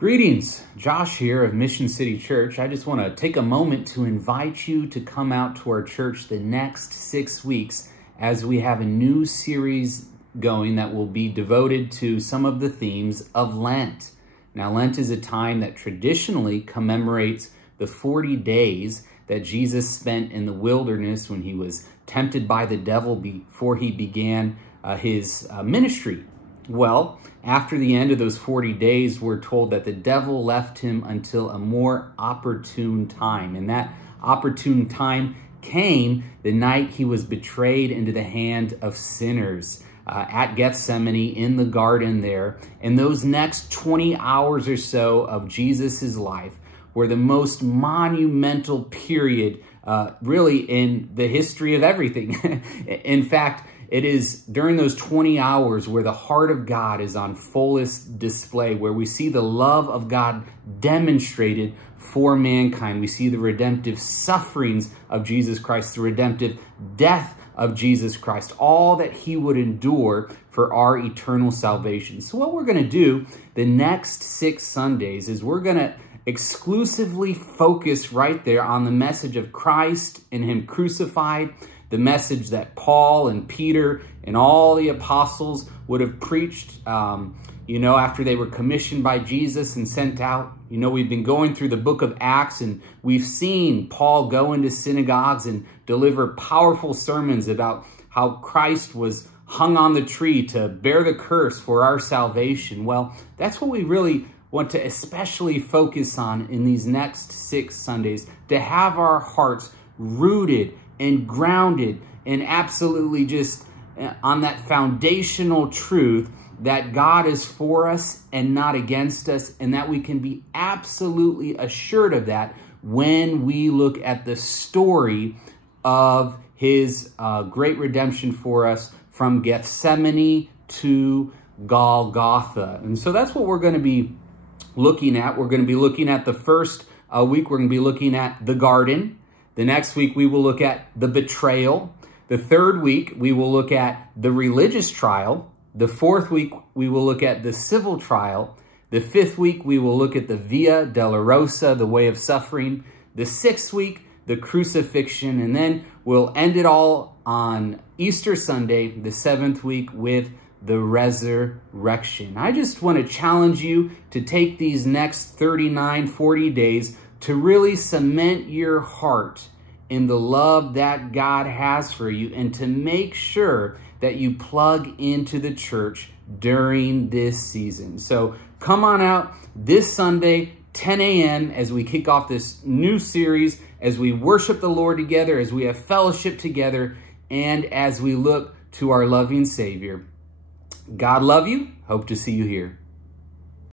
Greetings, Josh here of Mission City Church. I just want to take a moment to invite you to come out to our church the next 6 weeks as we have a new series going that will be devoted to some of the themes of Lent. Now, Lent is a time that traditionally commemorates the 40 days that Jesus spent in the wilderness when he was tempted by the devil before he began his ministry. Well, after the end of those 40 days, we're told that the devil left him until a more opportune time. And that opportune time came the night he was betrayed into the hand of sinners at Gethsemane in the garden there. And those next 20 hours or so of Jesus's life were the most monumental period really in the history of everything. In fact, it is during those 20 hours where the heart of God is on fullest display, where we see the love of God demonstrated for mankind. We see the redemptive sufferings of Jesus Christ, the redemptive death of Jesus Christ, all that he would endure for our eternal salvation. So what we're going to do the next 6 Sundays is we're going to exclusively focus right there on the message of Christ and him crucified, the message that Paul and Peter and all the apostles would have preached, after they were commissioned by Jesus and sent out. We've been going through the book of Acts, and we've seen Paul go into synagogues and deliver powerful sermons about how Christ was hung on the tree to bear the curse for our salvation. Well, that's what we really want to especially focus on in these next 6 Sundays, to have our hearts rooted and grounded and absolutely just on that foundational truth that God is for us and not against us, and that we can be absolutely assured of that when we look at the story of his great redemption for us from Gethsemane to Golgotha. And so that's what we're going to be looking at. We're going to be looking at the first week, we're going to be looking at the garden. The next week, we will look at the betrayal. The third week, we will look at the religious trial. The fourth week, we will look at the civil trial. The fifth week, we will look at the Via Dolorosa, the way of suffering. The sixth week, the crucifixion. And then we'll end it all on Easter Sunday, the 7th week, with the resurrection. I just want to challenge you to take these next 39, 40 days to really cement your heart in the love that God has for you, and to make sure that you plug into the church during this season. So come on out this Sunday, 10 a.m., as we kick off this new series, as we worship the Lord together, as we have fellowship together, and as we look to our loving Savior. God love you. Hope to see you here.